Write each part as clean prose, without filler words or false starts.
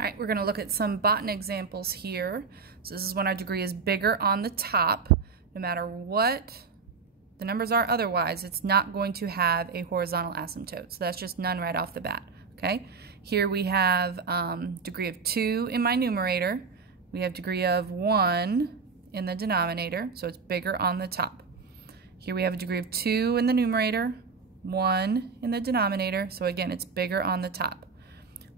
All right, we're going to look at some BOTN examples here. So this is when our degree is bigger on the top. No matter what the numbers are otherwise, it's not going to have a horizontal asymptote. So that's just none right off the bat. Okay. Here we have degree of 2 in my numerator. We have degree of 1 in the denominator, so it's bigger on the top. Here we have a degree of 2 in the numerator, 1 in the denominator, so again, it's bigger on the top.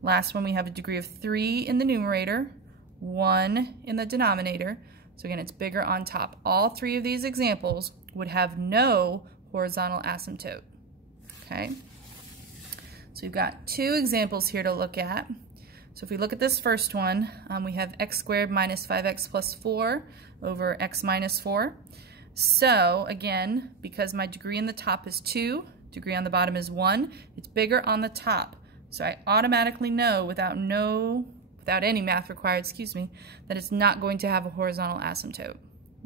Last one, we have a degree of 3 in the numerator, 1 in the denominator, so again, it's bigger on top. All three of these examples would have no horizontal asymptote. Okay, so we've got two examples here to look at. So if we look at this first one, we have x squared minus 5x plus 4 over x minus 4. So again, because my degree in the top is 2, degree on the bottom is 1, it's bigger on the top. So I automatically know without any math required, that it's not going to have a horizontal asymptote.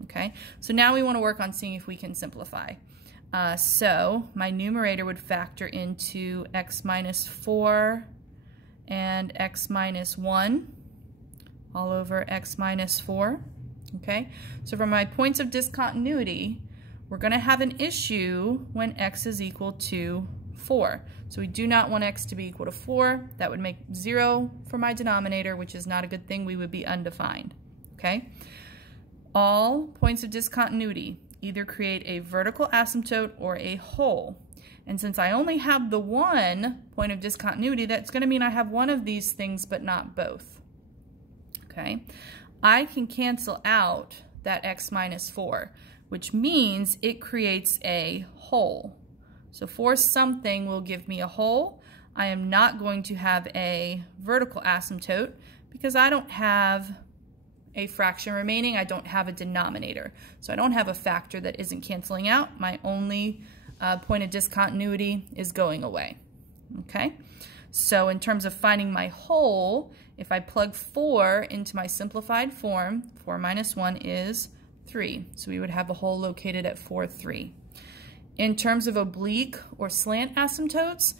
Okay, so now we want to work on seeing if we can simplify. So my numerator would factor into x minus 4 and x minus 1 all over x minus 4. Okay, so for my points of discontinuity, we're going to have an issue when x is equal to 4. So we do not want x to be equal to 4. That would make 0 for my denominator, which is not a good thing. We would be undefined. Okay, all points of discontinuity either create a vertical asymptote or a hole. And since I only have the one point of discontinuity, that's going to mean I have one of these things but not both. Okay, I can cancel out that x minus 4, which means it creates a hole. So for something will give me a hole. I am not going to have a vertical asymptote because I don't have a fraction remaining. I don't have a denominator. So I don't have a factor that isn't canceling out. My only point of discontinuity is going away. Okay, so in terms of finding my hole, if I plug 4 into my simplified form, 4 minus 1 is 3. So we would have a hole located at 4, 3. In terms of oblique or slant asymptotes,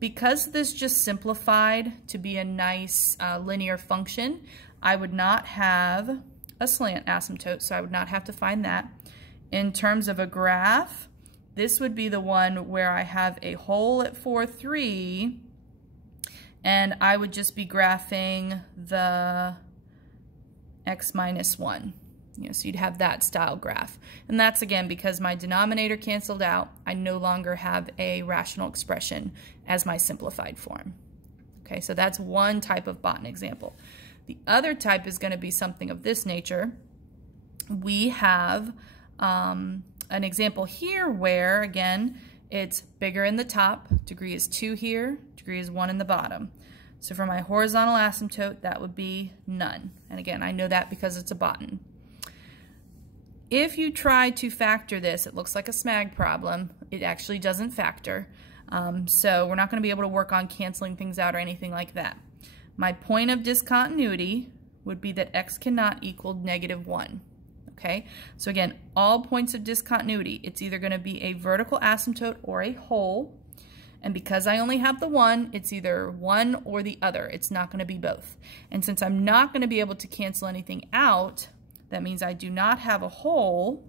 because this just simplified to be a nice linear function, I would not have a slant asymptote, so I would not have to find that. In terms of a graph, this would be the one where I have a hole at 4, 3, and I would just be graphing the x minus 1. So you'd have that style graph. And that's again because my denominator canceled out. I no longer have a rational expression as my simplified form. Okay, so that's one type of BOTN example. The other type is going to be something of this nature. We have an example here where, again, it's bigger in the top, degree is 2 here, degree is 1 in the bottom. So for my horizontal asymptote, that would be none. And again, I know that because it's a BOTN. If you try to factor this, it looks like a SMAG problem. It actually doesn't factor. So we're not going to be able to work on canceling things out or anything like that. My point of discontinuity would be that x cannot equal -1. Okay, so again, all points of discontinuity, it's either going to be a vertical asymptote or a hole. And because I only have the one, it's either one or the other. It's not going to be both. And since I'm not going to be able to cancel anything out, that means I do not have a hole,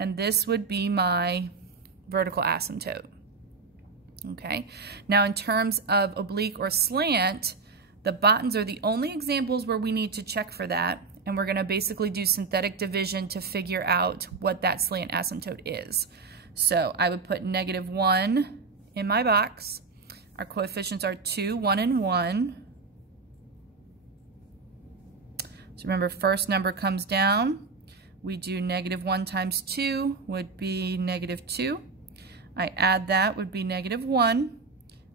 and this would be my vertical asymptote. Okay, now in terms of oblique or slant, the BOTNs are the only examples where we need to check for that, and we're going to basically do synthetic division to figure out what that slant asymptote is. So I would put -1 in my box. Our coefficients are 2, 1, and 1. So remember, first number comes down. We do -1 times 2 would be -2. I add that would be -1.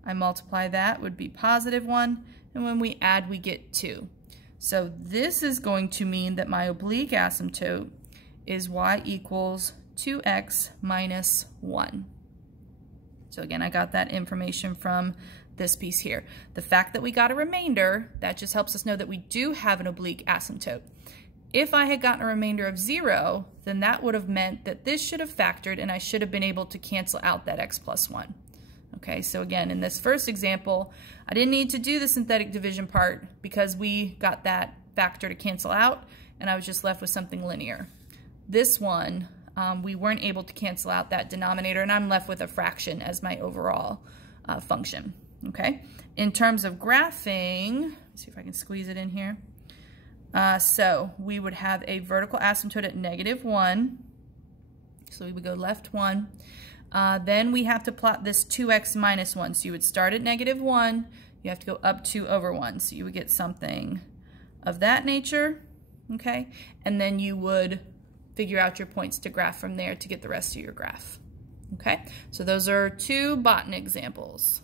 I multiply that would be +1. And when we add, we get 2. So this is going to mean that my oblique asymptote is y equals 2x minus 1. So again, I got that information from this piece here. The fact that we got a remainder, that just helps us know that we do have an oblique asymptote. If I had gotten a remainder of 0, then that would have meant that this should have factored and I should have been able to cancel out that x plus 1. Okay, so again, in this first example, I didn't need to do the synthetic division part because we got that factor to cancel out, and I was just left with something linear. This one, we weren't able to cancel out that denominator, and I'm left with a fraction as my overall function. Okay, in terms of graphing, let's see if I can squeeze it in here. So we would have a vertical asymptote at -1. So we would go left 1. Then we have to plot this 2x minus 1. So you would start at -1. You have to go up 2/1. So you would get something of that nature. Okay, and then you would figure out your points to graph from there to get the rest of your graph. Okay, so those are 2 BOTN examples.